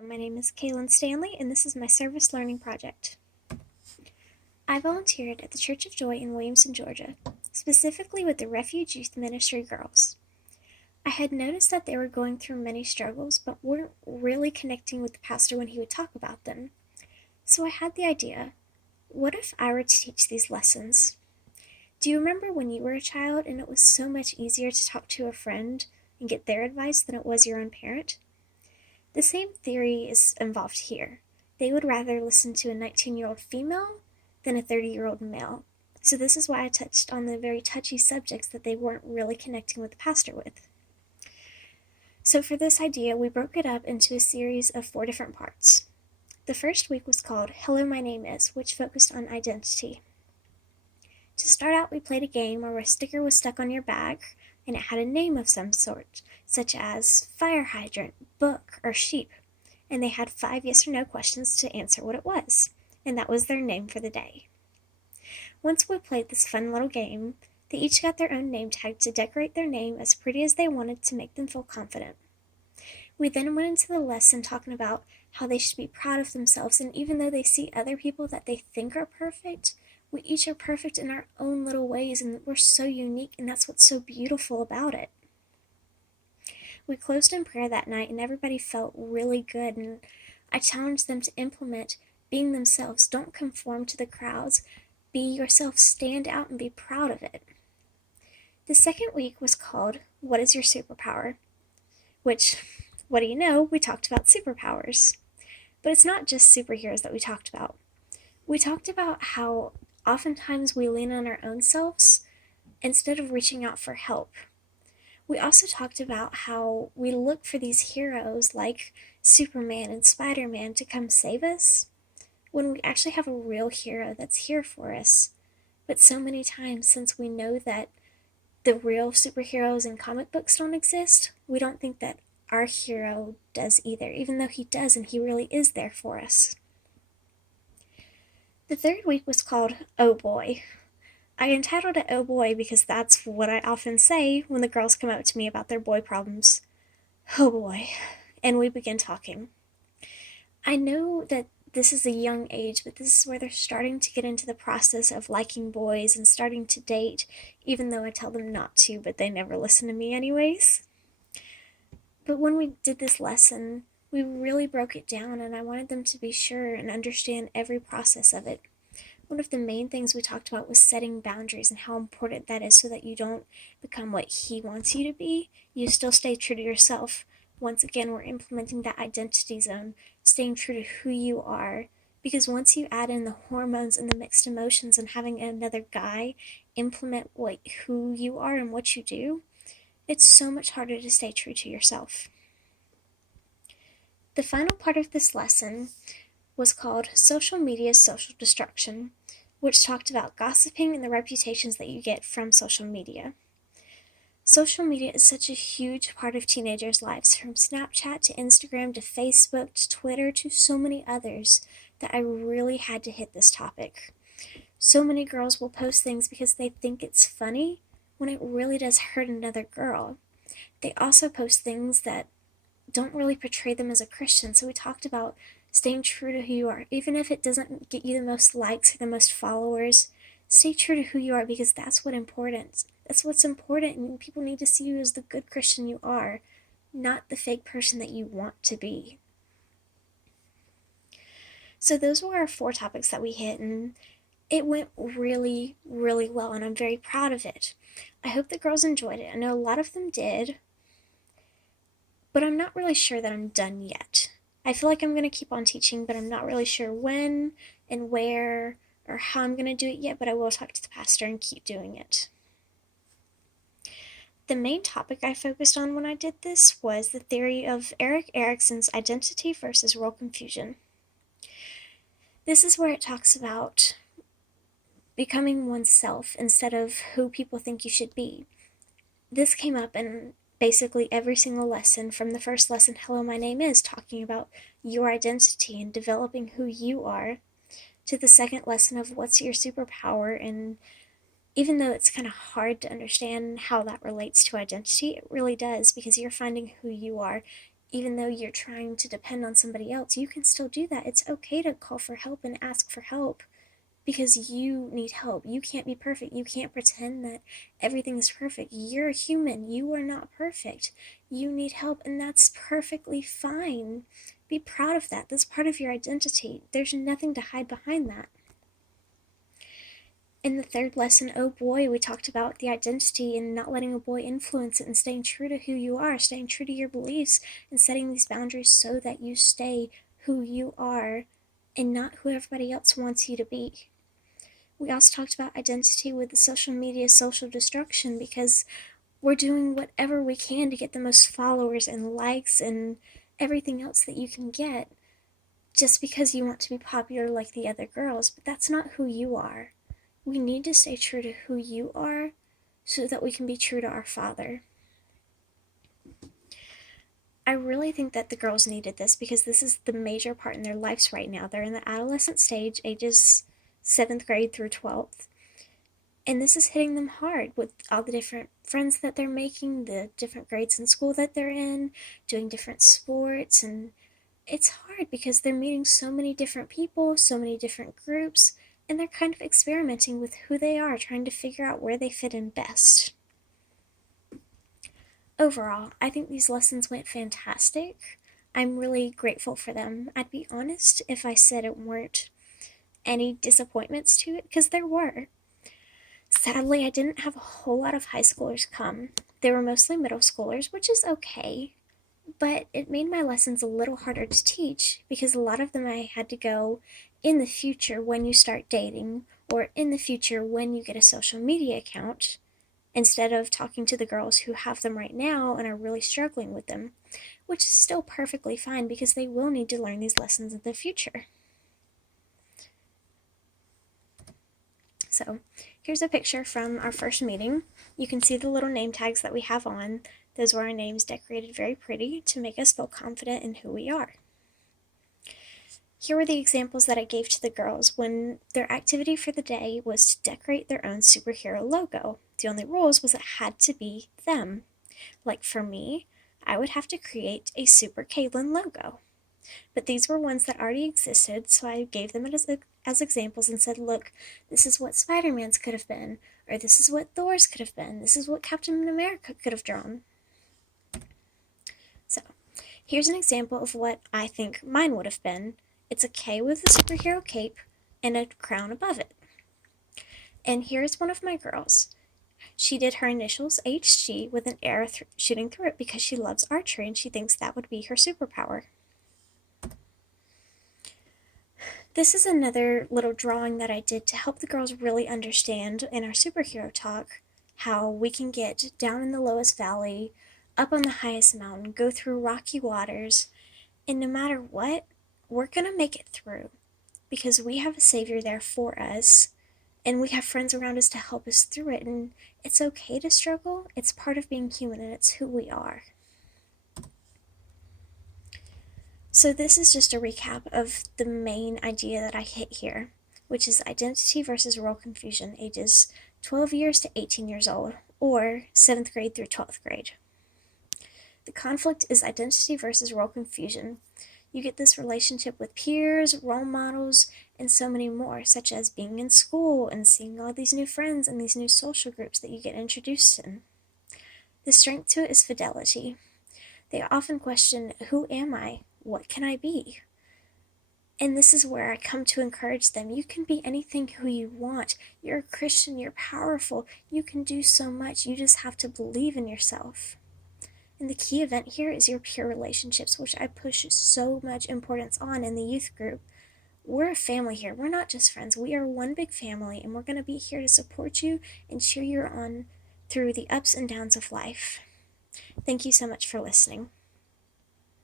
My name is Kaylin Stanley, and this is my service learning project. I volunteered at the Church of Joy in Williamson, Georgia, specifically with the Refuge Youth Ministry girls. I had noticed that they were going through many struggles, but weren't really connecting with the pastor when he would talk about them. So I had the idea, what if I were to teach these lessons? Do you remember when you were a child and it was so much easier to talk to a friend and get their advice than it was your own parent? The same theory is involved here. They would rather listen to a 19-year-old female than a 30-year-old male. So this is why I touched on the very touchy subjects that they weren't really connecting with the pastor with. So for this idea, we broke it up into a series of 4 different parts. The first week was called Hello, My Name Is, which focused on identity. To start out, we played a game where a sticker was stuck on your bag and it had a name of some sort, such as fire hydrant, book, or sheep, and they had 5 yes or no questions to answer what it was, and that was their name for the day. Once we played this fun little game, they each got their own name tag to decorate their name as pretty as they wanted to make them feel confident. We then went into the lesson talking about how they should be proud of themselves, and even though they see other people that they think are perfect, we each are perfect in our own little ways, and we're so unique, and that's what's so beautiful about it. We closed in prayer that night, and everybody felt really good, and I challenged them to implement being themselves. Don't conform to the crowds. Be yourself, stand out, and be proud of it. The second week was called What is Your Superpower? Which, what do you know, we talked about superpowers. But it's not just superheroes that we talked about. We talked about how oftentimes we lean on our own selves instead of reaching out for help. We also talked about how we look for these heroes like Superman and Spider-Man to come save us, when we actually have a real hero that's here for us. But so many times, since we know that the real superheroes in comic books don't exist, we don't think that our hero does either, even though he does and he really is there for us. The third week was called Oh Boy. I entitled it Oh Boy because that's what I often say when the girls come up to me about their boy problems. Oh boy. And we begin talking. I know that this is a young age, but this is where they're starting to get into the process of liking boys and starting to date, even though I tell them not to, but they never listen to me anyways. But when we did this lesson, we really broke it down, and I wanted them to be sure and understand every process of it. One of the main things we talked about was setting boundaries and how important that is so that you don't become what he wants you to be. You still stay true to yourself. Once again, we're implementing that identity zone, staying true to who you are. Because once you add in the hormones and the mixed emotions and having another guy implement who you are and what you do, it's so much harder to stay true to yourself. The final part of this lesson was called Social Media's Social Destruction, which talked about gossiping and the reputations that you get from social media. Social media is such a huge part of teenagers' lives, from Snapchat to Instagram to Facebook to Twitter to so many others, that I really had to hit this topic. So many girls will post things because they think it's funny when it really does hurt another girl. They also post things that don't really portray them as a Christian, so we talked about staying true to who you are. Even if it doesn't get you the most likes or the most followers, stay true to who you are, because that's what's important. That's what's important, and people need to see you as the good Christian you are, not the fake person that you want to be. So those were our 4 topics that we hit, and it went really, really well, and I'm very proud of it. I hope the girls enjoyed it. I know a lot of them did, but I'm not really sure that I'm done yet. I feel like I'm going to keep on teaching, but I'm not really sure when and where or how I'm going to do it yet, but I will talk to the pastor and keep doing it. The main topic I focused on when I did this was the theory of Erik Erikson's identity versus role confusion. This is where it talks about becoming oneself instead of who people think you should be. This came up in basically every single lesson, from the first lesson, Hello, My Name Is, talking about your identity and developing who you are, to the second lesson of what's your superpower. And even though it's kind of hard to understand how that relates to identity, it really does, because you're finding who you are even though you're trying to depend on somebody else, you can still do that. It's okay to call for help and ask for help because you need help. You can't be perfect. You can't pretend that everything is perfect. You're a human. You are not perfect. You need help, and that's perfectly fine. Be proud of that. That's part of your identity. There's nothing to hide behind that. In the third lesson, Oh Boy, we talked about the identity and not letting a boy influence it and staying true to who you are, staying true to your beliefs, and setting these boundaries so that you stay who you are and not who everybody else wants you to be. We also talked about identity with the social media social destruction because we're doing whatever we can to get the most followers and likes and everything else that you can get just because you want to be popular like the other girls, but that's not who you are. We need to stay true to who you are so that we can be true to our Father. I really think that the girls needed this because this is the major part in their lives right now. They're in the adolescent stage, ages 7th grade through 12th. And this is hitting them hard with all the different friends that they're making, the different grades in school that they're in, doing different sports. And it's hard because they're meeting so many different people, so many different groups, and they're kind of experimenting with who they are, trying to figure out where they fit in best. Overall, I think these lessons went fantastic. I'm really grateful for them. I'd be honest if I said it weren't any disappointments to it, because there were. Sadly, I didn't have a whole lot of high schoolers come. They were mostly middle schoolers, which is okay, but it made my lessons a little harder to teach because a lot of them I had to go in the future when you start dating or in the future when you get a social media account instead of talking to the girls who have them right now and are really struggling with them, which is still perfectly fine because they will need to learn these lessons in the future. So here's a picture from our first meeting. You can see the little name tags that we have on. Those were our names decorated very pretty to make us feel confident in who we are. Here were the examples that I gave to the girls when their activity for the day was to decorate their own superhero logo. The only rules was it had to be them. Like for me, I would have to create a Super Caitlin logo. But these were ones that already existed, so I gave them as examples and said, look, this is what Spider-Man's could have been, or this is what Thor's could have been, this is what Captain America could have drawn. So, here's an example of what I think mine would have been. It's a K with a superhero cape and a crown above it. And here's one of my girls. She did her initials HG with an arrow shooting through it because she loves archery and she thinks that would be her superpower. This is another little drawing that I did to help the girls really understand in our superhero talk how we can get down in the lowest valley, up on the highest mountain, go through rocky waters, and no matter what, we're going to make it through because we have a savior there for us and we have friends around us to help us through it, and it's okay to struggle. It's part of being human and it's who we are. So this is just a recap of the main idea that I hit here, which is identity versus role confusion, ages 12 years to 18 years old, or 7th grade through 12th grade. The conflict is identity versus role confusion. You get this relationship with peers, role models, and so many more, such as being in school and seeing all these new friends and these new social groups that you get introduced in. The strength to it is fidelity. They often question, who am I? What can I be? And this is where I come to encourage them. You can be anything who you want. You're a Christian, you're powerful, you can do so much. You just have to believe in yourself. And the key event here is your peer relationships, which I push so much importance on in the youth group. We're a family here. We're not just friends. We are one big family, and we're going to be here to support you and cheer you on through the ups and downs of life. Thank you so much for listening.